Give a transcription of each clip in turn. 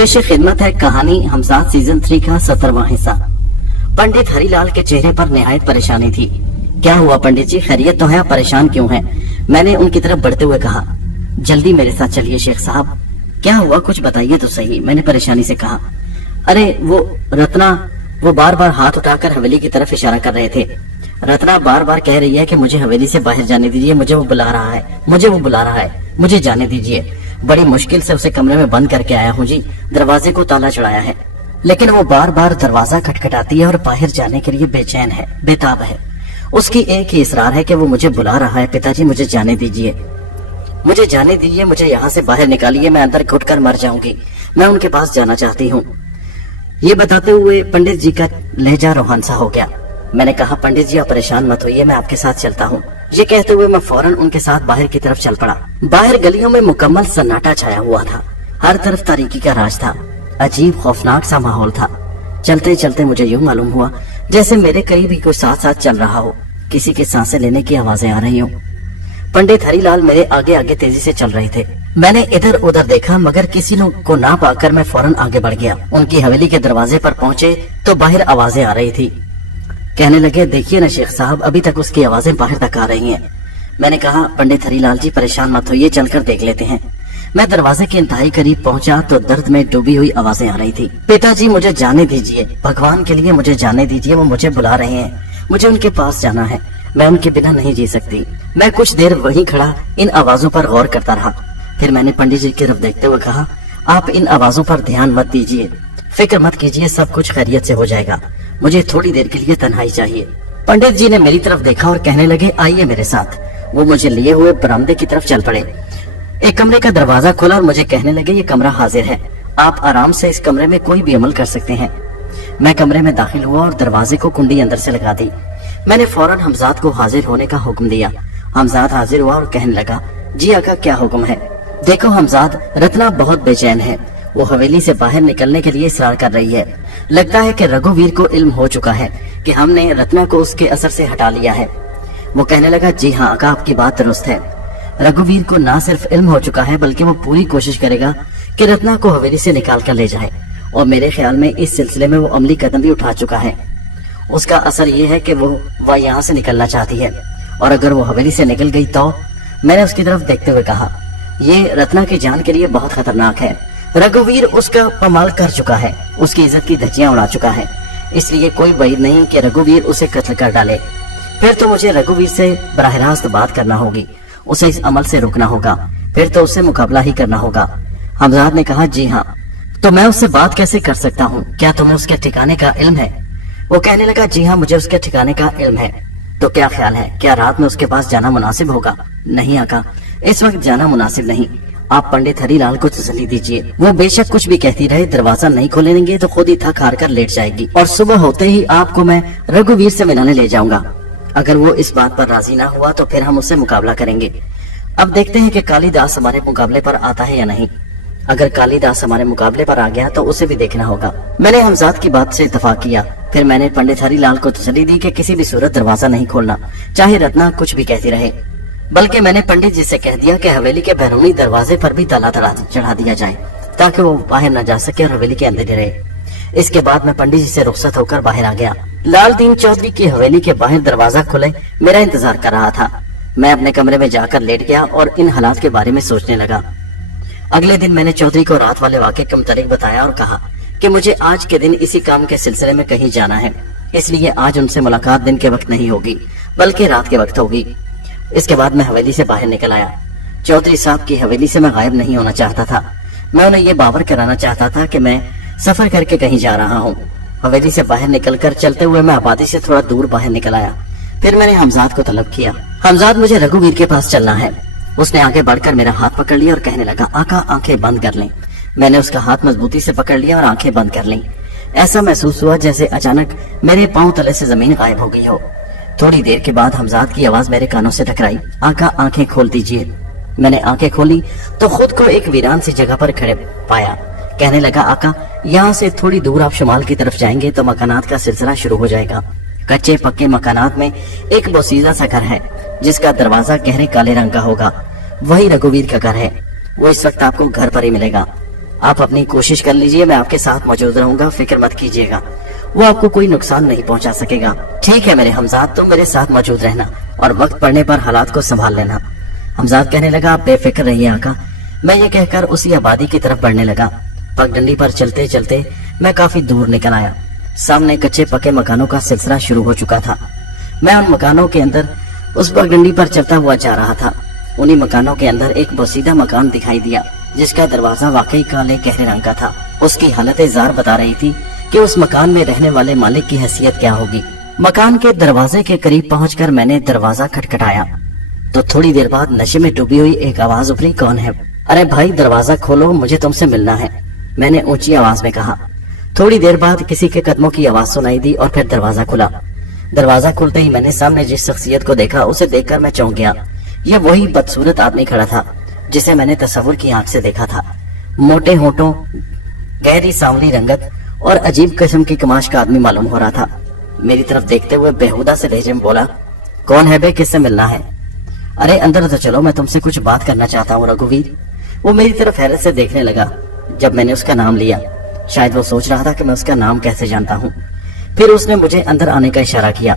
पेश खिदमत है कहानी हमजाद सीजन 3 का 17वां हिस्सा। पंडित हरीलाल के चेहरे पर निहायत परेशानी थी। क्या हुआ पंडित जी, खैरियत तो है, परेशान क्यों हैं? मैंने उनकी तरफ बढ़ते हुए कहा। जल्दी मेरे साथ चलिए शेख साहब। क्या हुआ, कुछ बताइए तो सही, मैंने परेशानी से कहा। अरे वो रत्ना, वो बार बार हाथ उठाकर हवेली की तरफ इशारा कर रहे थे। रत्ना बार बार कह रही है कि मुझे हवेली से बाहर जाने दीजिए, मुझे वो बुला रहा है, मुझे जाने दीजिए। बड़ी मुश्किल से उसे कमरे में बंद करके आया हूँ जी, दरवाजे को ताला चढ़ाया है, लेकिन वो बार बार दरवाजा खटखटाती है और बाहर जाने के लिए बेचैन है, बेताब है। उसकी एक ही इसरार है कि वो मुझे बुला रहा है। पिताजी मुझे जाने दीजिए, मुझे यहाँ से बाहर निकालिए, मैं अंदर घुटकर मर जाऊंगी, मैं उनके पास जाना चाहती हूँ। ये बताते हुए पंडित जी का लहजा रूहान सा हो गया। मैंने कहा, पंडित जी आप परेशान मत होइए, मैं आपके साथ चलता हूँ। ये कहते हुए मैं फौरन उनके साथ बाहर की तरफ चल पड़ा। बाहर गलियों में मुकम्मल सन्नाटा छाया हुआ था, हर तरफ तारीकी का राज था, अजीब खौफनाक सा माहौल था। चलते चलते मुझे यूं मालूम हुआ जैसे मेरे करीब भी कोई साथ साथ चल रहा हो, किसी के सांसें लेने की आवाजें आ रही हो। पंडित हरीलाल मेरे आगे आगे तेजी से चल रहे थे। मैंने इधर उधर देखा मगर किसी लोग को ना पाकर मैं फौरन आगे बढ़ गया। उनकी हवेली के दरवाजे पर पहुंचे तो बाहर आवाजें आ रही थी। कहने लगे, देखिए ना शेख साहब, अभी तक उसकी आवाजें बाहर तक आ रही हैं। मैंने कहा, पंडित हरीलाल जी परेशान मत होइए, चलकर देख लेते हैं। मैं दरवाजे के इंतहाई करीब पहुंचा तो दर्द में डूबी हुई आवाजें आ रही थी। पिताजी मुझे जाने दीजिए, भगवान के लिए मुझे जाने दीजिए, वो मुझे बुला रहे हैं, मुझे उनके पास जाना है, मैं उनके बिना नहीं जी सकती। मैं कुछ देर वहीं खड़ा इन आवाजों पर गौर करता रहा। फिर मैंने पंडित जी की तरफ देखते हुए कहा, आप इन आवाजों पर ध्यान मत दीजिए, फिक्र मत कीजिए, सब कुछ खैरियत से हो जाएगा, मुझे थोड़ी देर के लिए तन्हाई चाहिए। पंडित जी ने मेरी तरफ देखा और कहने लगे, आइए मेरे साथ। वो मुझे लिए हुए बरामदे की तरफ चल पड़े। एक कमरे का दरवाजा खोला और मुझे कहने लगे, ये कमरा हाजिर है, आप आराम से इस कमरे में कोई भी अमल कर सकते हैं। मैं कमरे में दाखिल हुआ और दरवाजे को कुंडी अंदर से लगा दी। मैंने फौरन हमजाद को हाजिर होने का हुक्म दिया। हमजाद हाजिर हुआ और कहने लगा, जी आका क्या हुक्म है? देखो हमजाद, रत्ना बहुत बेचैन है, वो हवेली से बाहर निकलने के लिए इसरार कर रही है। लगता है कि रघुवीर को इल्म हो चुका है कि हमने रत्ना को उसके असर से हटा लिया है। वो कहने लगा, जी हाँ आका आपकी बात दुरुस्त है, रघुवीर को ना सिर्फ इल्म हो चुका है बल्कि वो पूरी कोशिश करेगा कि रत्ना को हवेली से निकाल कर ले जाए, और मेरे ख्याल में इस सिलसिले में वो अमली कदम भी उठा चुका है। उसका असर ये है कि वह यहाँ से निकलना चाहती है, और अगर वो हवेली से निकल गई तो। मैंने उसकी तरफ देखते हुए कहा, ये रत्ना की जान के लिए बहुत खतरनाक है। रघुवीर उसका पमाल कर चुका है, उसकी इज्जत की धज्जियां उड़ा चुका है, इसलिए कोई वहीद नहीं कि रघुवीर उसे कत्ल कर डाले। फिर तो मुझे रघुवीर से बराह रास्त बात करना होगी, उसे इस अमल से रोकना होगा, फिर तो उससे मुकाबला ही करना होगा। हमजाद ने कहा, जी हाँ, तो मैं उससे बात कैसे कर सकता हूँ? क्या तुम्हें उसके ठिकाने का इल्म है? वो कहने लगा, जी हाँ मुझे उसके ठिकाने का इल्म है। तो क्या ख्याल है, क्या रात में उसके पास जाना मुनासिब होगा? नहीं आका, इस वक्त जाना मुनासिब नहीं, आप पंडित हरीलाल को तसल्ली दीजिए, वो बेशक कुछ भी कहती रहे, दरवाजा नहीं खोलेंगे तो खुद ही थक हार कर लेट जाएगी, और सुबह होते ही आपको मैं रघुवीर से मिलाने ले जाऊंगा। अगर वो इस बात पर राजी ना हुआ तो फिर हम उससे मुकाबला करेंगे। अब देखते हैं कि कालिदास हमारे मुकाबले पर आता है या नहीं। अगर कालिदास हमारे मुकाबले पर आ गया तो उसे भी देखना होगा। मैंने हमजाद की बात से इत्तेफाक किया। फिर मैंने पंडित हरीलाल को तसल्ली दी कि किसी भी सूरत दरवाजा नहीं खोलना, चाहे रत्ना कुछ भी कहती रहे। बल्कि मैंने पंडित जी से कह दिया कि हवेली के बैरूनी दरवाजे पर भी ताला चढ़ा दिया जाए, ताकि वो बाहर न जा सके और हवेली के अंदर ही रहे। इसके बाद मैं पंडित जी से रुखसत होकर बाहर आ गया। लाल दीन चौधरी की हवेली के बाहर दरवाजा खुले मेरा इंतजार कर रहा था। मैं अपने कमरे में जाकर लेट गया और इन हालात के बारे में सोचने लगा। अगले दिन मैंने चौधरी को रात वाले वाक़े के मुतालिक बताया और कहा कि मुझे आज के दिन इसी काम के सिलसिले में कहीं जाना है, इसलिए आज उनसे मुलाकात दिन के वक्त नहीं होगी बल्कि रात के वक्त होगी। इसके बाद मैं हवेली से बाहर निकल आया। चौधरी साहब की हवेली से मैं गायब नहीं होना चाहता था। मैं उन्हें ये बावर कराना चाहता था कि मैं सफर करके कहीं जा रहा हूँ। हवेली से बाहर निकलकर चलते हुए मैं आबादी से थोड़ा दूर बाहर निकल आया। फिर मैंने हमजाद को तलब किया, हमजाद मुझे रघुवीर के पास चलना है। उसने आगे बढ़कर मेरा हाथ पकड़ लिया और कहने लगा, आका आंखें बंद कर लें। मैंने उसका हाथ मजबूती से पकड़ लिया और आंखें बंद कर लीं। ऐसा महसूस हुआ जैसे अचानक मेरे पांव तले से जमीन गायब हो गई हो। थोड़ी देर के बाद हमजाद की आवाज मेरे कानों से टकराई, आका आंखें खोल दीजिए। मैंने आंखें खोली तो खुद को एक वीरान सी जगह पर खड़े पाया। कहने लगा, आका यहाँ से थोड़ी दूर आप शुमाल की तरफ जाएंगे तो मकानात का सिलसिला शुरू हो जाएगा। कच्चे पक्के मकानात में एक बोसीदा सा घर है जिसका दरवाजा गहरे काले रंग का होगा। वही रघुवीर का घर है। वो इस वक्त आपको घर पर ही मिलेगा। आप अपनी कोशिश कर लीजिए, मैं आपके साथ मौजूद रहूंगा, फिक्र मत कीजिएगा, वो आपको कोई नुकसान नहीं पहुंचा सकेगा। ठीक है मेरे हमजाद, तुम मेरे साथ मौजूद रहना और वक्त पड़ने पर हालात को संभाल लेना। हमजाद कहने लगा, आप बेफिक्र रहिए आका। मैं ये कहकर उसी आबादी की तरफ बढ़ने लगा। पगडंडी पर चलते चलते मैं काफी दूर निकल आया। सामने कच्चे पके मकानों का सिलसिला शुरू हो चुका था। मैं उन मकानों के अंदर उस पगडंडी पर चलता हुआ जा रहा था। उन्हीं मकानों के अंदर एक बोसीदा मकान दिखाई दिया, जिसका दरवाजा वाकई काले गहरे रंग का था। उसकी हालत जार बता रही थी कि उस मकान में रहने वाले मालिक की हैसियत क्या होगी। मकान के दरवाजे के करीब पहुंचकर मैंने दरवाजा खटखटाया तो थोड़ी देर बाद नशे में डूबी हुई एक आवाज उभरी, कौन है? अरे भाई दरवाजा खोलो, मुझे तुमसे मिलना है, मैंने ऊंची आवाज में कहा। थोड़ी देर बाद किसी के कदमों की आवाज सुनाई दी और फिर दरवाजा खुला। दरवाजा खुलते ही मैंने सामने जिस शख्सियत को देखा उसे देखकर मैं चौंक गया। यह वही बदसूरत आदमी खड़ा था जिसे मैंने तस्वुर की आंख से देखा था। मोटे होठों, गहरी सांवली रंगत और अजीब किस्म की कमाश का आदमी मालूम हो रहा था। मेरी तरफ देखते हुए बेहुदा से लहजे में बोला, कौन है बे, किससे मिलना है? अरे अंदर तो चलो, मैं तुमसे कुछ बात करना चाहता हूँ रघुवीर। वो मेरी तरफ हैरत से देखने लगा जब मैंने उसका नाम लिया। शायद वो सोच रहा था कि मैं उसका नाम कैसे जानता हूँ। फिर उसने मुझे अंदर आने का इशारा किया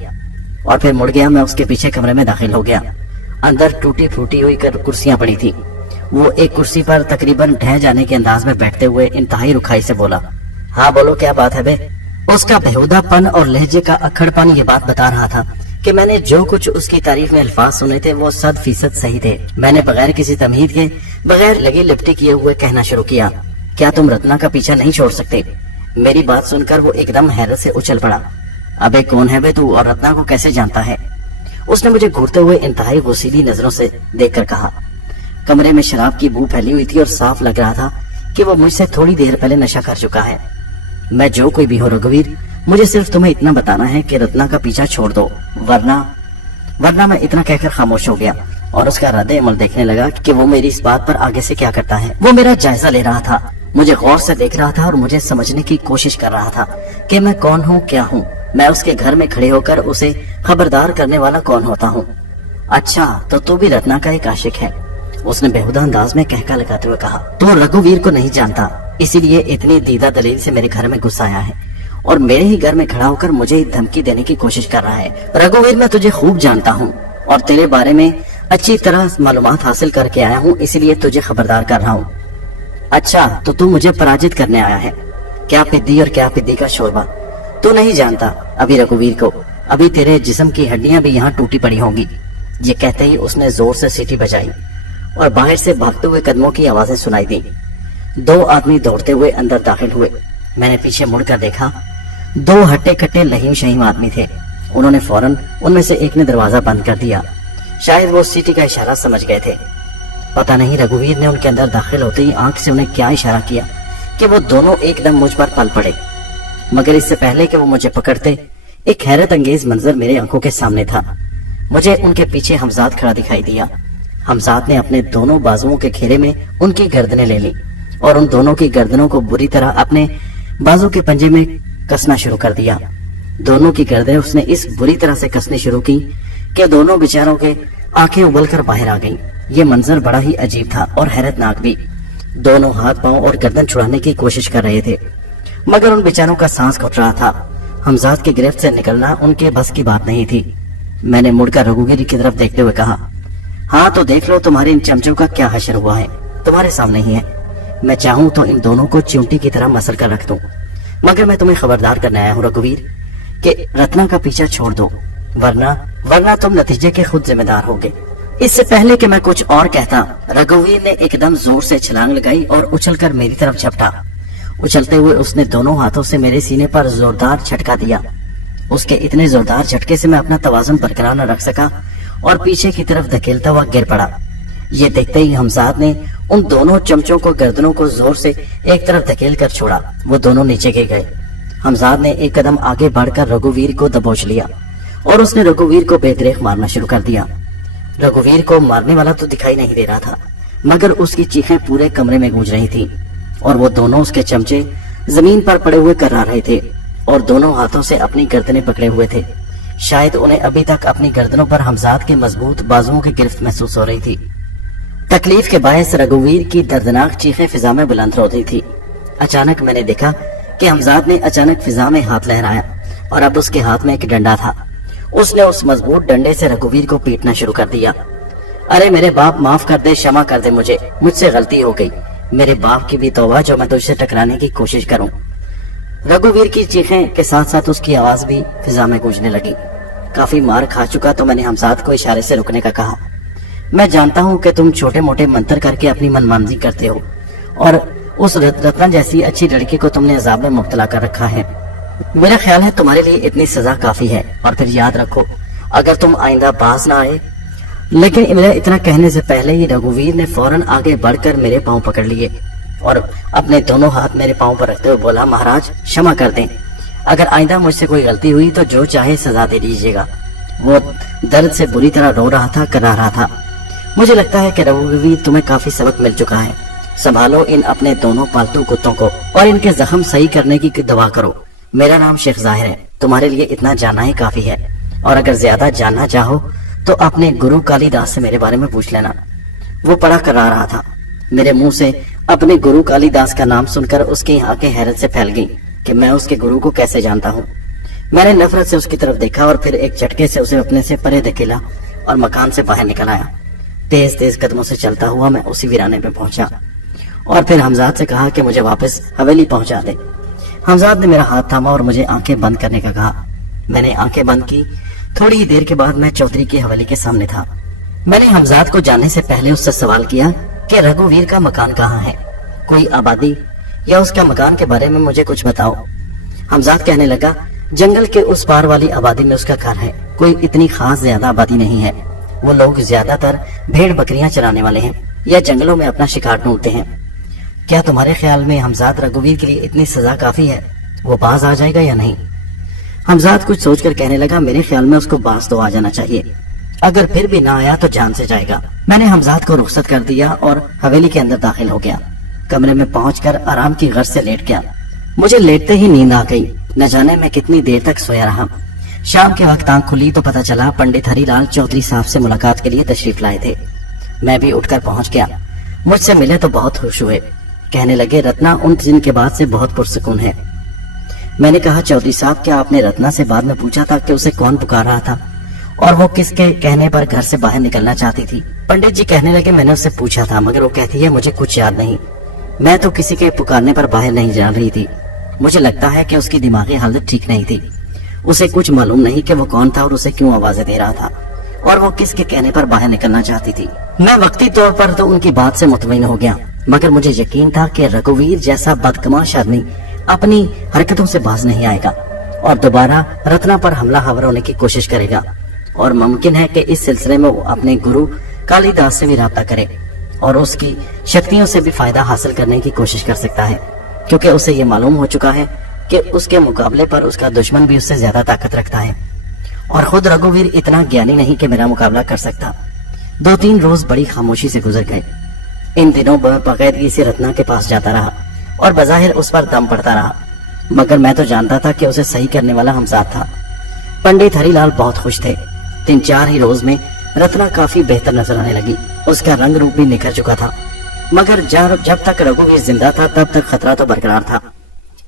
और फिर मुड़ गया। मैं उसके पीछे कमरे में दाखिल हो गया। अंदर टूटी फूटी हुई कुर्सियां पड़ी थी। वो एक कुर्सी पर तकरीबन ढह जाने के अंदाज में बैठते हुए इंतहाई रुखाई से बोला, हाँ बोलो, क्या बात है बे? उसका बेहुदापन और लहजे का अक्खड़पन ये बात बता रहा था कि मैंने जो कुछ उसकी तारीफ में अल्फाज सुने थे वो 100% सही थे। मैंने बगैर किसी तमहीद के, बगैर लगी लिपटी किए हुए कहना शुरू किया, क्या तुम रत्ना का पीछा नहीं छोड़ सकते? मेरी बात सुनकर वो एकदम हैरत से उछल पड़ा। अबे कौन है बे तू और रत्ना को कैसे जानता है? उसने मुझे घूरते हुए इंतहाई गुस्सीली नजरों से देखकर कहा। कमरे में शराब की बू फैली हुई थी और साफ लग रहा था कि वो मुझसे थोड़ी देर पहले नशा कर चुका है। मैं जो कोई भी हो रघुवीर, मुझे सिर्फ तुम्हें इतना बताना है कि रत्ना का पीछा छोड़ दो, वरना मैं इतना कहकर खामोश हो गया और उसका रद्द अमल देखने लगा कि वो मेरी इस बात पर आगे से क्या करता है। वो मेरा जायजा ले रहा था, मुझे गौर से देख रहा था और मुझे समझने की कोशिश कर रहा था कि मैं कौन हूँ, क्या हूँ। मैं उसके घर में खड़े होकर उसे खबरदार करने वाला कौन होता हूँ। अच्छा, तो तू भी रत्ना का एक आशिक है, उसने बेहुदा अंदाज में कहका लगाते हुए कहा। तो रघुवीर को नहीं जानता, इसीलिए इतनी दीदा दलील से मेरे घर में घुस आया है और मेरे ही घर में खड़ा होकर मुझे धमकी देने की कोशिश कर रहा है। रघुवीर, मैं तुझे खूब जानता हूँ और तेरे बारे में अच्छी तरह मालूमात हासिल करके आया हूँ, इसीलिए तुझे खबरदार कर रहा हूँ। अच्छा, तो तू मुझे पराजित करने आया है? क्या पिद्दी और क्या पिद्दी का शोरबा, तू नहीं जानता अभी रघुवीर को, अभी तेरे जिस्म की हड्डियां भी यहाँ टूटी पड़ी होंगी। ये कहते ही उसने जोर से सीटी बजाई और बाहर से भागते हुए कदमों की आवाजें सुनाई दी। 2 आदमी दौड़ते हुए अंदर दाखिल हुए। मैंने पीछे मुड़कर देखा, 2 हट्टे कट्टे लहीम शहीम आदमी थे। उन्होंने फौरन उनमें से एक ने दरवाजा बंद कर दिया। शायद वो सीटी का इशारा समझ गए थे। पता नहीं रघुवीर ने उनके अंदर दाखिल होते ही आंख से उन्हें क्या इशारा किया कि वो दोनों एकदम मुझ पर पल पड़े। मगर इससे पहले कि वो मुझे पकड़ते, एक हैरत अंगेज मंजर मेरे आंखों के सामने था। मुझे उनके पीछे हमजाद खड़ा दिखाई दिया। हमजाद ने अपने दोनों बाजुओं के घेरे में उनकी गर्दनें ले ली और उन दोनों की गर्दनों को बुरी तरह अपने बाजू के पंजे में कसना शुरू कर दिया। दोनों की गर्दनें उसने इस बुरी तरह से कसनी शुरू की कि दोनों बेचारों के आंखें उबलकर बाहर आ गईं। ये मंजर बड़ा ही अजीब था और हैरतनाक भी। दोनों हाथ पांव और गर्दन छुड़ाने की कोशिश कर रहे थे, मगर उन बेचारों का सांस घुट रहा था। हमजाद की गिरफ्त से निकलना उनके बस की बात नहीं थी। मैंने मुड़कर रघुवीर की तरफ देखते हुए कहा, हाँ तो देख लो, तुम्हारे इन चमचों का क्या हशर हुआ है, तुम्हारे सामने ही है। मैं चाहूं तो इन दोनों को चिमटी की तरह मसल कर रख दूं, मगर मैं तुम्हें खबरदार करने आया हूँ रघुवीर कि रत्ना का पीछा छोड़ दो, वरना तुम नतीजे के खुद जिम्मेदार होगे। इससे पहले कि मैं कुछ और कहता, रघुवीर ने एकदम जोर से छलांग लगाई और उछलकर मेरी तरफ झपटा। उछलते हुए उसने दोनों हाथों से मेरे सीने पर जोरदार झटका दिया। उसके इतने जोरदार झटके से मैं अपना तवाजुन बरकरार न रख सका और पीछे की तरफ धकेलता हुआ गिर पड़ा। ये देखते ही हमजाद ने उन दोनों चमचों को गर्दनों को जोर से एक तरफ धकेल कर छोड़ा। वो दोनों नीचे गिर गए। हमजाद ने एक कदम आगे बढ़कर रघुवीर को दबोच लिया और उसने रघुवीर को बेदरेख मारना शुरू कर दिया। रघुवीर को मारने वाला तो दिखाई नहीं दे रहा था, मगर उसकी चीखें पूरे कमरे में गूंज रही थी और वो दोनों उसके चमचे जमीन पर पड़े हुए कर्रा रहे थे और दोनों हाथों से अपनी गर्दनें पकड़े हुए थे। शायद उन्हें अभी तक अपनी गर्दनों पर हमजाद के मजबूत बाजुओं की गिरफ्त महसूस हो रही थी। तकलीफ के बायस रघुवीर की दर्दनाक चीखें फिजा में बुलंद हो रही थी। अचानक मैंने देखा कि हमजाद ने अचानक फिजा में हाथ लहराया और अब उसके हाथ में एक डंडा था। उसने उस मजबूत डंडे से रघुवीर को पीटना शुरू कर दिया। अरे मेरे बाप, माफ कर दे, क्षमा कर दे मुझे, मुझसे गलती हो गई। मेरे बाप की भी तौबा जो मैं तुझसे टकराने की कोशिश करूं। रघुवीर की चीखें के साथ साथ उसकी आवाज भी फिजा में गूंजने लगी। काफी मार खा चुका तो मैंने हमजाद को इशारे से रुकने का कहा। मैं जानता हूं कि तुम छोटे मोटे मंत्र करके अपनी मनमानी करते हो और उस रत्ना जैसी अच्छी लड़की को तुमने अजाब में मुब्तला कर रखा है। मेरा ख्याल है तुम्हारे लिए इतनी सजा काफी है। और फिर याद रखो, अगर तुम आइंदा बाज ना आए। लेकिन मेरा इतना कहने से पहले ही रघुवीर ने फौरन आगे बढ़कर मेरे पांव पकड़ लिए और अपने दोनों हाथ मेरे पांव पर रखते हुए बोला, महाराज क्षमा कर दें, अगर आइंदा मुझसे कोई गलती हुई तो जो चाहे सजा दे दीजिएगा। वो दर्द से बुरी तरह रो रहा था, करा रहा था। मुझे लगता है कि रघुवीर तुम्हें काफी सबक मिल चुका है। संभालो इन अपने दोनों पालतू कुत्तों को और इनके जख्म सही करने की दवा करो। मेरा नाम शेख जाहिर है, तुम्हारे लिए इतना जानना ही काफी है। और अगर ज्यादा जानना चाहो तो अपने गुरु कालिदास से मेरे बारे में पूछ लेना। वो पढ़ा करा रहा था। मेरे मुंह से अपने गुरु कालिदास का नाम सुनकर उसकी आंखें हैरत से फैल गईं कि मैं उसके गुरु को कैसे जानता हूँ। मैंने नफरत से उसकी तरफ देखा और फिर एक झटके से उसे अपने से परे धकेला और मकान से बाहर निकल आया। तेज तेज कदमों से चलता हुआ मैं उसी वीराने पे पहुंचा और फिर हमजाद से कहा कि मुझे वापस हवेली पहुंचा दे। हमजाद ने मेरा हाथ थामा और मुझे आंखें बंद करने का कहा। मैंने आंखें बंद की। थोड़ी ही देर के बाद मैं चौधरी की हवेली के सामने था। मैंने हमजाद को जाने से पहले उससे सवाल किया कि रघुवीर का मकान कहाँ है, कोई आबादी या उसका मकान के बारे में मुझे कुछ बताओ। हमजाद कहने लगा, जंगल के उस पार वाली आबादी में उसका घर है। कोई इतनी खास ज्यादा आबादी नहीं है। वो लोग ज्यादातर भेड़ बकरियां चराने वाले हैं या जंगलों में अपना शिकार ढूंढते हैं। क्या तुम्हारे ख्याल में हमजाद रघुवीर के लिए इतनी सजा काफी है? वो बाज आ जाएगा या नहीं? हमजाद कुछ सोचकर कहने लगा, मेरे ख्याल में उसको बाज तो आ जाना चाहिए। अगर फिर भी ना आया तो जान से जाएगा। मैंने हमजाद को रुखसत कर दिया और हवेली के अंदर दाखिल हो गया। कमरे में पहुंचकर आराम की गर्ज से लेट गया। मुझे लेटते ही नींद आ गई। न जाने मैं कितनी देर तक सोया रहा। शाम के वक्त आंख खुली तो पता चला पंडित हरिलाल चौधरी साहब से मुलाकात के लिए तशरीफ लाए थे। मैं भी उठकर पहुंच गया। मुझसे मिले तो बहुत खुश हुए। कहने लगे, रत्ना उन दिन के बाद से बहुत पुरसुकून है। मैंने कहा, चौधरी साहब, क्या आपने रत्ना से बाद में पूछा था कि उसे कौन पुकार रहा था और वो किसके कहने पर घर से बाहर निकलना चाहती थी? पंडित जी कहने लगे, मैंने उससे पूछा था मगर वो कहती है मुझे कुछ याद नहीं। मैं तो किसी के पुकारने पर बाहर नहीं जा रही थी। मुझे लगता है कि उसकी दिमागी हालत ठीक नहीं थी। उसे कुछ मालूम नहीं कि वो कौन था और उसे क्यों आवाजें दे रहा था और वो किसके कहने पर बाहर निकलना चाहती थी। मैं वक्ती तौर पर तो उनकी बात से मुतमईन हो गया, मगर मुझे यकीन था कि रघुवीर जैसा बदकमाश आदमी अपनी हरकतों से बाज नहीं आएगा और दोबारा रत्ना पर हमला हावर होने की कोशिश करेगा। और मुमकिन है कि इस सिलसिले में वो अपने गुरु कालिदास से भी राब्ता करे और उसकी शक्तियों से भी फायदा हासिल करने की कोशिश कर सकता है, क्योंकि उसे ये मालूम हो चुका है कि उसके मुकाबले पर उसका दुश्मन भी उससे ज्यादा ताकत रखता है और खुद रघुवीर इतना ज्ञानी नहीं कि मेरा मुकाबला कर सकता। 2-3 रोज बड़ी खामोशी से गुजर गए। इन दिनों बाकायदगी से रत्ना के पास जाता रहा और बज़ाहिर उस पर दम पड़ता रहा, मगर मैं तो जानता था कि उसे सही करने वाला हमजाद था। पंडित हरिलाल बहुत खुश थे। 3-4 ही रोज में रत्ना काफी बेहतर नजर आने लगी। उसका रंग रूप भी निखर चुका था, मगर जब तक रघुवीर जिंदा था तब तक खतरा तो बरकरार था।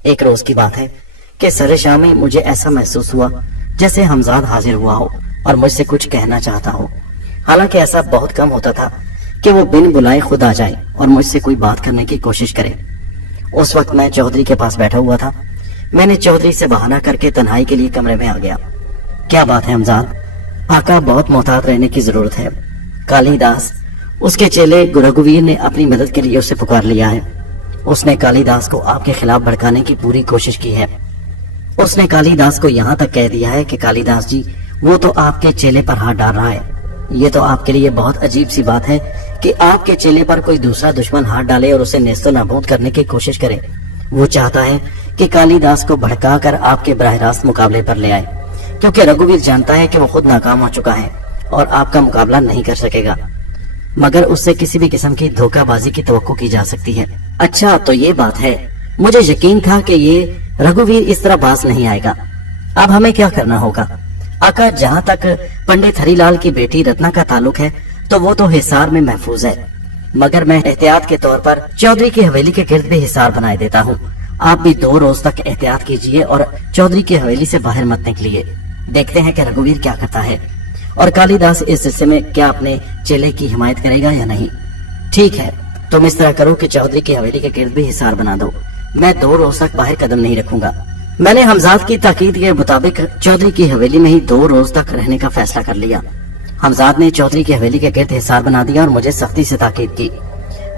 एक रोज की बात है कि सरे शामी मुझे ऐसा महसूस हुआ जैसे हमजाद हाजिर हुआ हो और मुझसे कुछ कहना चाहता हो। हालांकि ऐसा बहुत कम होता था कि वो बिन बुलाए खुद आ जाए और मुझसे कोई बात करने की कोशिश करे। उस वक्त मैं चौधरी के पास बैठा हुआ था। मैंने चौधरी से बहाना करके तन्हाई के लिए कमरे में आ गया। क्या बात है हमजाद? आका, बहुत मोहतात रहने की जरूरत है। कालिदास, उसके चेले रघुवीर ने अपनी मदद के लिए उसे पुकार लिया है। उसने कालिदास को आपके खिलाफ भड़काने की पूरी कोशिश की है। उसने कालिदास को यहाँ तक कह दिया है कि कालिदास जी, वो तो आपके चेले पर हाथ डाल रहा है। ये तो आपके लिए बहुत अजीब सी बात है कि आपके चेले पर कोई दूसरा दुश्मन हाथ डाले और उसे नेस्तो नाबूद करने की कोशिश करे। वो चाहता है कि कालिदास को भड़का कर आपके बराह रास्त मुकाबले पर ले आए, क्योंकि रघुवीर जानता है कि वो खुद नाकाम हो चुका है और आपका मुकाबला नहीं कर सकेगा, मगर उससे किसी भी किस्म की धोखाबाजी की तवक्को की जा सकती है। अच्छा, तो ये बात है। मुझे यकीन था कि ये रघुवीर इस तरह बाज नहीं आएगा। अब हमें क्या करना होगा? आका, जहाँ तक पंडित हरिलाल की बेटी रत्ना का ताल्लुक है तो वो तो हिसार में महफूज है, मगर मैं एहतियात के तौर पर चौधरी की हवेली के गिर्द भी हिसार बनाए देता हूँ। आप भी 2 रोज तक एहतियात कीजिए और चौधरी की हवेली से बाहर मत निकलिए। देखते हैं कि रघुवीर क्या करता है और कालीदास इस हिस्से में क्या अपने चेले की हिमायत करेगा या नहीं। ठीक है, तुम इस तरह करो कि चौधरी की हवेली के गिर्द भी हिसार बना दो। मैं 2 रोज तक बाहर कदम नहीं रखूंगा। मैंने हमजाद की ताकीद के मुताबिक चौधरी की हवेली में ही 2 रोज तक रहने का फैसला कर लिया। हमजाद ने चौधरी की हवेली के गिर्द हिसार बना दिया और मुझे सख्ती से ताकीद की।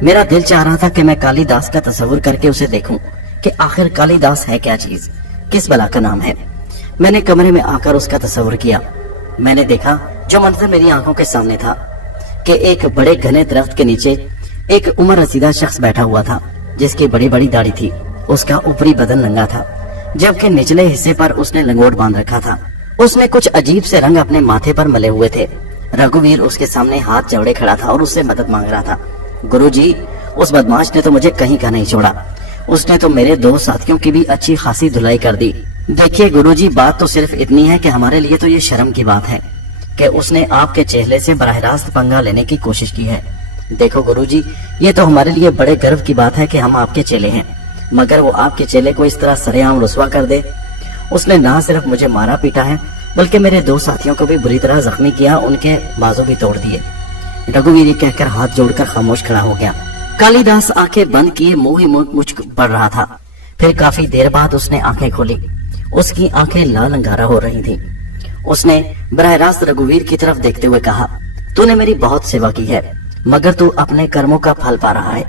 मेरा दिल चाह रहा था कि मैं कालीदास का तस्वुर करके उसे देखूं कि आखिर कालीदास है क्या चीज, किस बला का नाम है। मैंने कमरे में आकर उसका तस्वुर किया। मैंने देखा जो मंजर मेरी आंखों के सामने था कि एक बड़े घने दरख्त के नीचे एक उम्र रसीदा शख्स बैठा हुआ था जिसकी बड़ी बड़ी दाढ़ी थी। उसका ऊपरी बदन नंगा था जबकि निचले हिस्से पर उसने लंगोट बांध रखा था। उसने कुछ अजीब से रंग अपने माथे पर मले हुए थे। रघुवीर उसके सामने हाथ जोड़े खड़ा था और उससे मदद मांग रहा था। गुरुजी, उस बदमाश ने तो मुझे कहीं का नहीं छोड़ा। उसने तो मेरे 2 साथियों की भी अच्छी खासी धुलाई कर दी। देखिए गुरुजी, बात तो सिर्फ इतनी है कि हमारे लिए तो ये शर्म की बात है कि उसने आपके चेहरे से बराह रास्त पंगा लेने की कोशिश की है। देखो गुरुजी, ये तो हमारे लिए बड़े गर्व की बात है कि हम आपके चेले हैं, मगर वो आपके चेले को इस तरह सरेआम रुस्वा कर दे। उसने ना सिर्फ मुझे मारा पीटा है बल्कि मेरे 2 साथियों को भी बुरी तरह जख्मी किया, उनके बाजू भी तोड़ दिए। रघुवीर कहकर हाथ जोड़कर खामोश खड़ा हो गया। कालीदास आंखें बंद किए मुंह ही मुझ पड़ रहा था। फिर काफी देर बाद उसने आंखें खोली। उसकी आंखें लाल अंगारा हो रही थी। उसने बराह रास्त रघुवीर की तरफ देखते हुए कहा, तूने मेरी बहुत सेवा की है मगर तू अपने कर्मों का फल पा रहा है।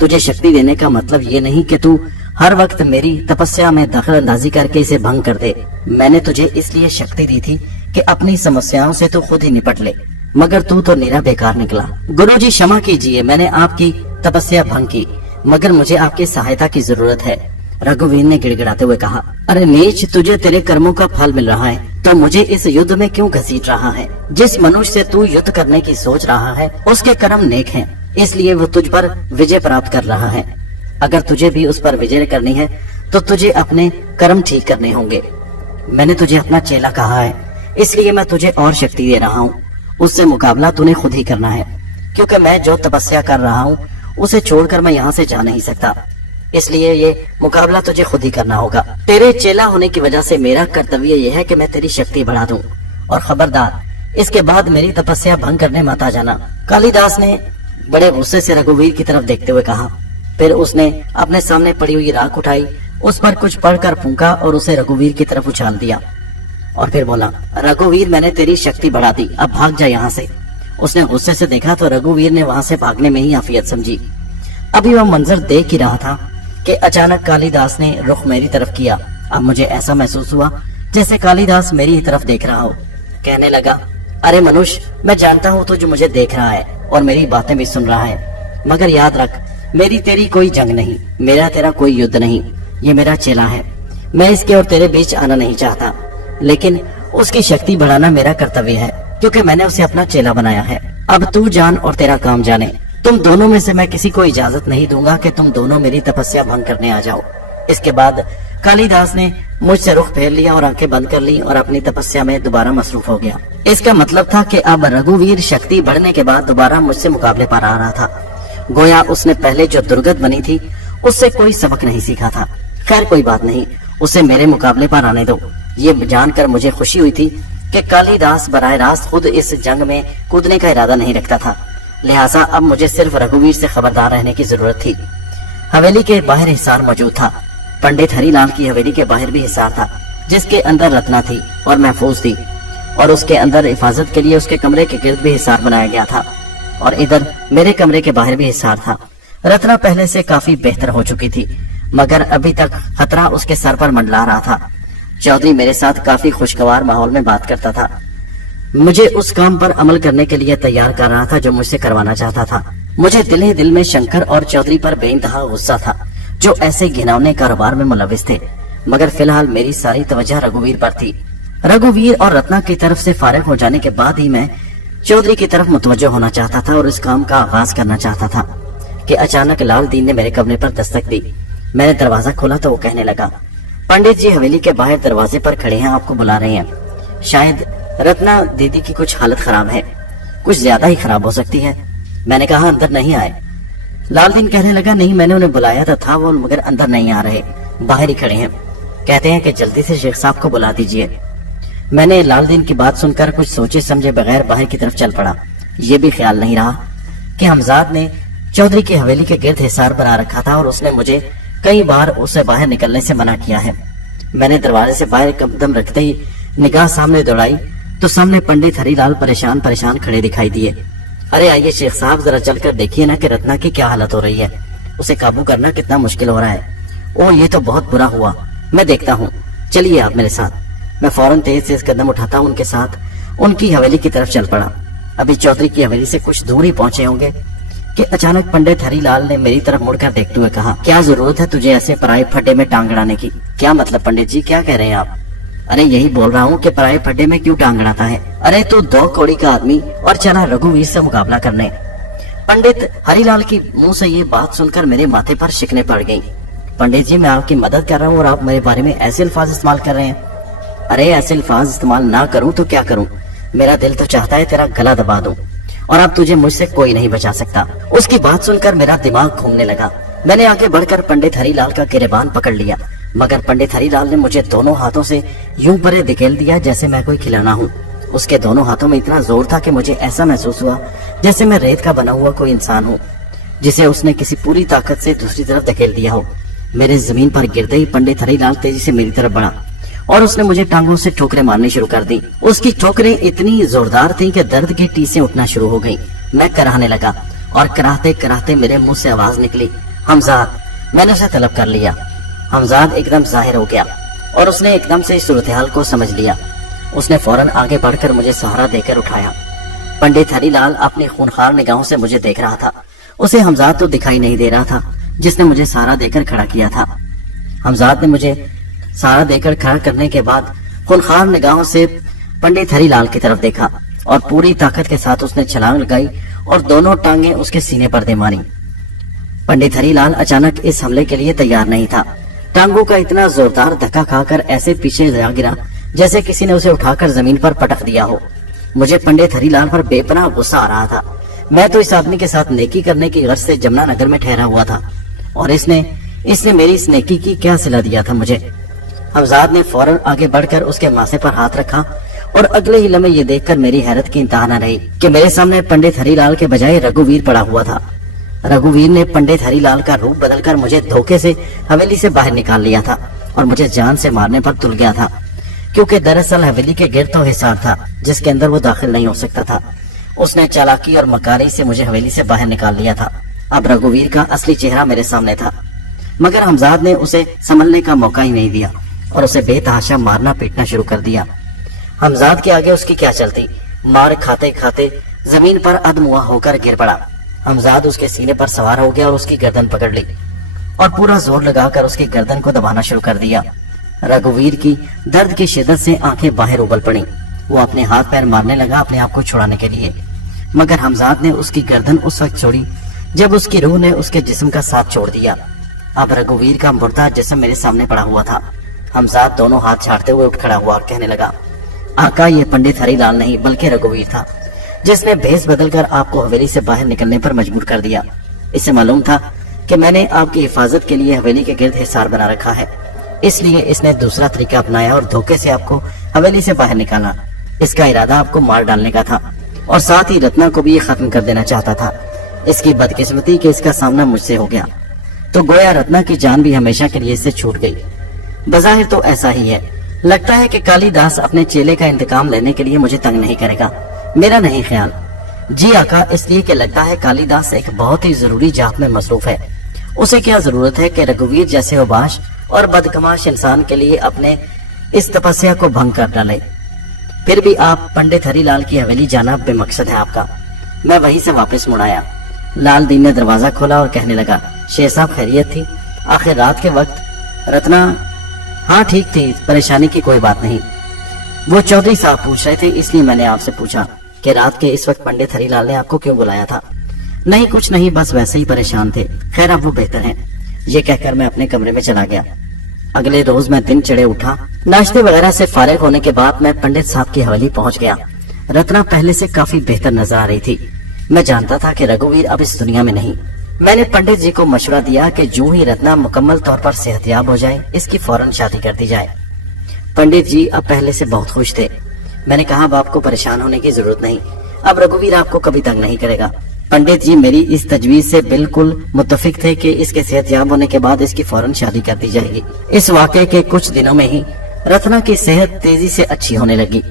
तुझे शक्ति देने का मतलब ये नहीं कि तू हर वक्त मेरी तपस्या में दखल अंदाजी करके इसे भंग कर दे। मैंने तुझे इसलिए शक्ति दी थी कि अपनी समस्याओं से तू खुद ही निपट ले, मगर तू तो निरा बेकार निकला। गुरुजी क्षमा कीजिए, मैंने आपकी तपस्या भंग की, मगर मुझे आपकी सहायता की जरूरत है। रघुवीर ने गिड़गिड़ाते हुए कहा, अरे नीच, तुझे तेरे कर्मों का फल मिल रहा है तो मुझे इस युद्ध में क्यों घसीट रहा है? जिस मनुष्य से तू युद्ध करने की सोच रहा है उसके कर्म नेक हैं, इसलिए वो तुझ पर विजय प्राप्त कर रहा है। अगर तुझे भी उस पर विजय करनी है तो तुझे अपने कर्म ठीक करने होंगे। मैंने तुझे अपना चेला कहा है, इसलिए मैं तुझे और शक्ति दे रहा हूँ। उससे मुकाबला तूने खुद ही करना है, क्योंकि मैं जो तपस्या कर रहा हूँ उसे छोड़कर मैं यहाँ से जा नहीं सकता। इसलिए ये मुकाबला तुझे खुद ही करना होगा। तेरे चेला होने की वजह से मेरा कर्तव्य यह है कि मैं तेरी शक्ति बढ़ा दूं, और खबरदार इसके बाद मेरी तपस्या भंग करने मत आ जाना। कालीदास ने बड़े गुस्से से रघुवीर की तरफ देखते हुए कहा। फिर उसने अपने सामने पड़ी हुई राख उठाई, उस पर कुछ पढ़कर फूंका और उसे रघुवीर की तरफ उछाल दिया और फिर बोला, रघुवीर, मैंने तेरी शक्ति बढ़ा दी, अब भाग जा यहाँ से। उसने गुस्से से देखा तो रघुवीर ने वहां से भागने में ही आफियत समझी। अभी वह मंजर देख ही रहा था कि अचानक कालीदास ने रुख मेरी तरफ किया। अब मुझे ऐसा महसूस हुआ जैसे कालीदास मेरी ही तरफ देख रहा हो। कहने लगा, अरे मनुष्य, मैं जानता हूँ तुझ मुझे देख रहा है और मेरी बातें भी सुन रहा है, मगर याद रख, मेरी तेरी कोई जंग नहीं, मेरा तेरा कोई युद्ध नहीं। ये मेरा चेला है, मैं इसके और तेरे बीच आना नहीं चाहता, लेकिन उसकी शक्ति बढ़ाना मेरा कर्तव्य है, क्योंकि मैंने उसे अपना चेला बनाया है। अब तू जान और तेरा काम जाने। तुम दोनों में से मैं किसी को इजाजत नहीं दूंगा कि तुम दोनों मेरी तपस्या भंग करने आ जाओ। इसके बाद कालीदास ने मुझसे रुख फेर लिया और आंखें बंद कर ली और अपनी तपस्या में दोबारा मसरूफ हो गया। इसका मतलब था कि अब रघुवीर शक्ति बढ़ने के बाद दोबारा मुझसे मुकाबले पर आ रहा था। गोया उसने पहले जो दुर्गत बनी थी उससे कोई सबक नहीं सीखा था। खैर कोई बात नहीं, उसे मेरे मुकाबले पर आने दो। ये जानकर मुझे खुशी हुई थी कि कालीदास बराह रास्त खुद इस जंग में कूदने का इरादा नहीं रखता था, लिहाजा अब मुझे सिर्फ रघुवीर से खबरदार रहने की जरूरत थी। हवेली के बाहर हिसार मौजूद था। पंडित हरिलाल की हवेली के बाहर भी हिसार था, जिसके अंदर रत्ना थी और महफूज थी, और उसके अंदर हिफाजत के लिए उसके कमरे के गिर्द भी हिसार बनाया गया था, और इधर मेरे कमरे के बाहर भी हिसार था। रत्ना पहले से काफी बेहतर हो चुकी थी, मगर अभी तक खतरा उसके सर पर मंडला रहा था। चौधरी मेरे साथ काफी खुशगवार माहौल में बात करता था, मुझे उस काम पर अमल करने के लिए तैयार कर रहा था जो मुझसे करवाना चाहता था। मुझे दिल ही दिल में शंकर और चौधरी पर बेइंतहा गुस्सा था, जो ऐसे घिनौने कारोबार में मुलविस थे, मगर फिलहाल मेरी सारी तवज्जो रघुवीर पर थी। रघुवीर और रत्ना की तरफ से फारिग हो जाने के बाद ही मैं चौधरी की तरफ मुतवज्जो होना चाहता था और इस काम का आगाज करना चाहता था कि अचानक लाल दीन ने मेरे कमरे पर दस्तक दी। मैंने दरवाजा खोला तो वो कहने लगा, पंडित जी हवेली के बाहर दरवाजे पर खड़े हैं, आपको बुला रहे हैं। शायद रत्ना दीदी की कुछ हालत खराब है, कुछ ज्यादा ही खराब हो सकती है। मैंने कहा, अंदर नहीं आए, लाल दीन कहने लगा, नहीं मैंने उन्हें बुलाया तो था वो मगर अंदर नहीं आ रहे, बाहर ही खड़े हैं। कहते हैं कि जल्दी से शेख साहब को बुला दीजिए। मैंने लाल दीन की बात सुनकर कुछ सोचे समझे बगैर बाहर की तरफ चल पड़ा। ये भी ख्याल नहीं रहा कि हमजाद ने चौधरी की हवेली के गिर्द हिसार बना रखा था और उसने मुझे कई बार उसे बाहर निकलने से मना किया है। मैंने दरवाजे से बाहर कदम रखते ही निगाह सामने दौड़ाई तो सामने पंडित हरीलाल परेशान परेशान खड़े दिखाई दिए। अरे आइए शेख साहब, जरा चलकर देखिए ना कि रत्ना की क्या हालत हो रही है, उसे काबू करना कितना मुश्किल हो रहा है। ओह ये तो बहुत बुरा हुआ, मैं देखता हूँ, चलिए आप मेरे साथ। मैं फौरन तेज से कदम उठाता हूँ उनके साथ उनकी हवेली की तरफ चल पड़ा। अभी चौधरी की हवेली से कुछ दूर ही पहुंचे होंगे कि अचानक पंडित हरीलाल ने मेरी तरफ मुड़कर देखते हुए कहा, क्या जरूरत है तुझे ऐसे पराये फड्डे में टांग अड़ाने की? क्या मतलब पंडित जी, क्या कह रहे हैं आप? अरे यही बोल रहा हूँ कि पराये फड्डे में क्यों टांग अड़ाता है? अरे तू 2 कौड़ी का आदमी और चला रघुवीर से मुकाबला करने। पंडित हरीलाल की मुंह से ये बात सुनकर मेरे माथे पर शिकने पड़ गई। पंडित जी मैं आपकी मदद कर रहा हूँ और आप मेरे बारे में ऐसे अल्फाज इस्तेमाल कर रहे हैं। अरे ऐसे अल्फाज इस्तेमाल ना करूँ तो क्या करूँ? मेरा दिल तो चाहता है तेरा गला दबा दूं और अब तुझे मुझसे कोई नहीं बचा सकता। उसकी बात सुनकर मेरा दिमाग घूमने लगा। मैंने आगे बढ़कर पंडित हरीलाल का गिरेबान पकड़ लिया, मगर पंडित हरीलाल ने मुझे दोनों हाथों से यूं परे धकेल दिया जैसे मैं कोई खिलौना हूँ। उसके दोनों हाथों में इतना जोर था कि मुझे ऐसा महसूस हुआ जैसे मैं रेत का बना हुआ कोई इंसान हूँ जिसे उसने किसी पूरी ताकत से दूसरी तरफ धकेल दिया हो। मेरे जमीन पर गिरते ही पंडित हरीलाल तेजी से मेरी तरफ बढ़ा और उसने मुझे टांगों से ठोकरें मारनी शुरू कर दी। उसकी ठोकरें इतनी जोरदार थीं कि दर्द की टीसें उठना शुरू हो गईं। मैं कराहने लगा और कराहते कराहते मेरे मुंह से आवाज निकली, हमजाद। मैंने उसे तलब कर लिया। हमजाद एकदम जाहिर हो गया और उसने एकदम से इस सूरत-ए-हाल को समझ लिया। उसने फौरन आगे बढ़कर मुझे सहारा देकर उठाया। पंडित हरीलाल अपनी खूनखार निगाहों से मुझे देख रहा था। उसे हमजाद तो दिखाई नहीं दे रहा था जिसने मुझे सहारा देकर खड़ा किया था। हमजाद ने मुझे सहारा देकर खड़ा करने के बाद खूनखार निगाहों से पंडित हरीलाल की तरफ देखा और पूरी ताकत के साथ उसने छलांग लगाई और दोनों टांगे उसके सीने पर दे मारी। पंडित हरीलाल अचानक इस हमले के लिए तैयार नहीं था। टांगों का इतना जोरदार धक्का खाकर ऐसे पीछे जा गिरा जैसे किसी ने उसे उठाकर जमीन पर पटक दिया हो। मुझे पंडित हरीलाल पर बेपनाह गुस्सा आ रहा था। मैं तो इस आदमी के साथ नेकी करने की गर्ज से जमुना नगर में ठहरा हुआ था और इसने मेरी इस नेकी की क्या सिला दिया था मुझे। हमजाद ने फौरन आगे बढ़कर उसके माथे पर हाथ रखा और अगले ही लम्हे ये देखकर मेरी हैरत की इंतहा न रही कि मेरे सामने पंडित हरीलाल के बजाय रघुवीर पड़ा हुआ था। रघुवीर ने पंडित हरीलाल का रूप बदलकर मुझे धोखे से हवेली से बाहर निकाल लिया था और मुझे जान से मारने पर तुल गया था, क्योंकि दरअसल हवेली के गिर्द तो हिसार था जिसके अंदर वो दाखिल नहीं हो सकता था। उसने चालाकी और मकारी से मुझे हवेली से बाहर निकाल लिया था। अब रघुवीर का असली चेहरा मेरे सामने था, मगर हमजाद ने उसे संभलने का मौका ही नहीं दिया और उसे बेतहाशा मारना पीटना शुरू कर दिया। हमजाद के आगे उसकी क्या चलती। मार खाते खाते जमीन पर अधमुआ होकर गिर पड़ा। हमजाद उसके सीने पर सवार हो गया और उसकी गर्दन पकड़ ली और पूरा जोर लगाकर उसकी गर्दन को दबाना शुरू कर दिया। रघुवीर की दर्द की शिद्दत से आंखें बाहर उबल पड़ी। वो अपने हाथ पैर मारने लगा अपने आप को छुड़ाने के लिए, मगर हमजाद ने उसकी गर्दन उस वक्त छोड़ी जब उसकी रूह ने उसके जिस्म का साथ छोड़ दिया। अब रघुवीर का मुर्दा जिस्म मेरे सामने पड़ा हुआ था। हमजाद दोनों हाथ छाड़ते हुए उठ खड़ा हुआ और कहने लगा, आका ये पंडित हरीलाल नहीं बल्कि रघुवीर था जिसने भेस बदलकर आपको हवेली से बाहर निकलने पर मजबूर कर दिया। इससे मालूम था कि मैंने आपकी हिफाजत के लिए हवेली के गिर्द हिसार बना रखा है, इसलिए इसने दूसरा तरीका अपनाया और धोखे से आपको हवेली से बाहर निकाला। इसका इरादा आपको मार डालने का था और साथ ही रत्ना को भी ये खत्म कर देना चाहता था। इसकी बदकिस्मती कि इसका सामना मुझसे हो गया, तो गोया रत्ना की जान भी हमेशा के लिए इससे छूट गई। बज़ाहिर तो ऐसा ही है। लगता है कि कालीदास अपने चेले का इंतकाम लेने के लिए मुझे तंग नहीं करेगा। मेरा नहीं ख्याल। जी आका, इसलिए कि लगता है कालीदास एक बहुत ही जरूरी जात में मसरूफ है। उसे क्या जरूरत है कि रघुवीर जैसे उबाश और बदकमाश इंसान के लिए अपने इस तपस्या को भंग कर डाले। फिर भी आप पंडित हरीलाल की हवेली जाना बेमकसद है आपका। मैं वहीं से वापस मुड़ आया। लाल दीन ने दरवाजा खोला और कहने लगा, शेर साहब खैरियत थी? आखिर रात के वक्त रत्ना? हाँ ठीक थी, परेशानी की कोई बात नहीं। वो चौधरी साहब पूछ रहे थे, इसलिए मैंने आपसे पूछा कि रात के इस वक्त पंडित हरीलाल ने आपको क्यों बुलाया था। नहीं कुछ नहीं, बस वैसे ही परेशान थे। खैर अब वो बेहतर हैं। ये कहकर मैं अपने कमरे में चला गया। अगले रोज मैं दिन चढ़े उठा। नाश्ते वगैरह से फारिग होने के बाद मैं पंडित साहब की हवेली पहुंच गया। रत्ना पहले से काफी बेहतर नजर आ रही थी। मैं जानता था कि रघुवीर अब इस दुनिया में नहीं, میں نے पंडित जी को मशवरा दिया कि जो ही रत्ना मुकम्मल तौर पर सेहतयाब हो जाए इसकी फौरन शादी कर दी जाए। पंडित जी अब पहले से बहुत खुश थे। मैंने कहा अब आपको परेशान होने की जरूरत नहीं, अब रघुवीर आपको कभी तंग नहीं करेगा। पंडित जी मेरी इस तजवीज से बिल्कुल मुत्तफिक थे कि इसके सेहतयाब होने के बाद इसकी फौरन शादी कर दी जाएगी। इस वाक़े के कुछ दिनों में ही रत्ना की सेहत तेजी से अच्छी होने लगी।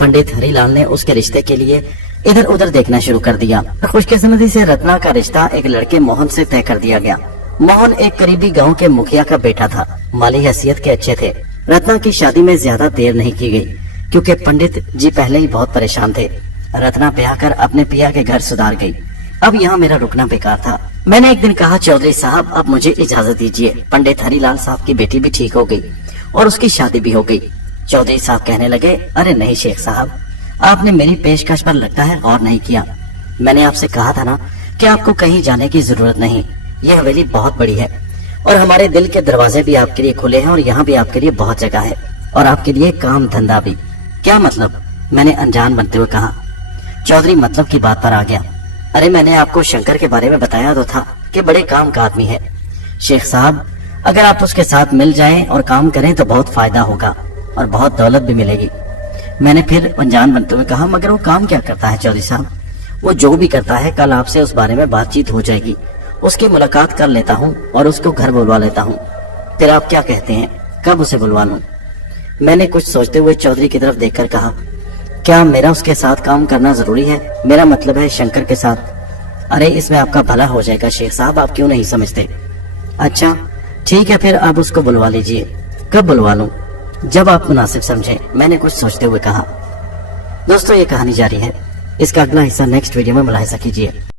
पंडित हरिलाल ने उसके रिश्ते के लिए इधर उधर देखना शुरू कर दिया। खुशकिस्मती से रत्ना का रिश्ता एक लड़के मोहन से तय कर दिया गया। मोहन एक करीबी गांव के मुखिया का बेटा था, माली हैसियत के अच्छे थे। रत्ना की शादी में ज्यादा देर नहीं की गई क्योंकि पंडित जी पहले ही बहुत परेशान थे। रत्ना ब्याह कर अपने पिया के घर सुधार गई। अब यहाँ मेरा रुकना बेकार था। मैंने एक दिन कहा चौधरी साहब अब मुझे इजाजत दीजिए। पंडित हरिलाल साहब की बेटी भी ठीक हो गई और उसकी शादी भी हो गई। चौधरी साहब कहने लगे, अरे नहीं शेख साहब, आपने मेरी पेशकश पर लगता है गौर नहीं किया। मैंने आपसे कहा था ना कि आपको कहीं जाने की जरूरत नहीं, यह हवेली बहुत बड़ी है और हमारे दिल के दरवाजे भी आपके लिए खुले हैं और यहाँ भी आपके लिए बहुत जगह है और आपके लिए काम धंधा भी। क्या मतलब? मैंने अनजान बनते हुए कहा। चौधरी मतलब की बात पर आ गया। अरे मैंने आपको शंकर के बारे में बताया तो था कि बड़े काम का आदमी है। शेख साहब अगर आप उसके साथ मिल जाएं और काम करें तो बहुत फायदा होगा और बहुत दौलत भी मिलेगी। मैंने फिर अनजान बनते हुए कहा, मगर वो काम क्या करता है चौधरी साहब? वो जो भी करता है कल आपसे उस बारे में बातचीत हो जाएगी। उसकी मुलाकात कर लेता हूँ और उसको घर बुलवा लेता हूँ। फिर आप क्या कहते हैं, कब उसे बुलवा लूं? मैंने कुछ सोचते हुए चौधरी की तरफ देखकर कहा, क्या मेरा उसके साथ काम करना जरूरी है? मेरा मतलब है शंकर के साथ। अरे इसमें आपका भला हो जाएगा शेख साहब, आप क्यों नहीं समझते? अच्छा ठीक है, फिर आप उसको बुलवा लीजिए। कब बुलवा लूं? जब आप मुनासिब समझें, मैंने कुछ सोचते हुए कहा। दोस्तों ये कहानी जारी है, इसका अगला हिस्सा नेक्स्ट वीडियो में मुलाहिजा कीजिए।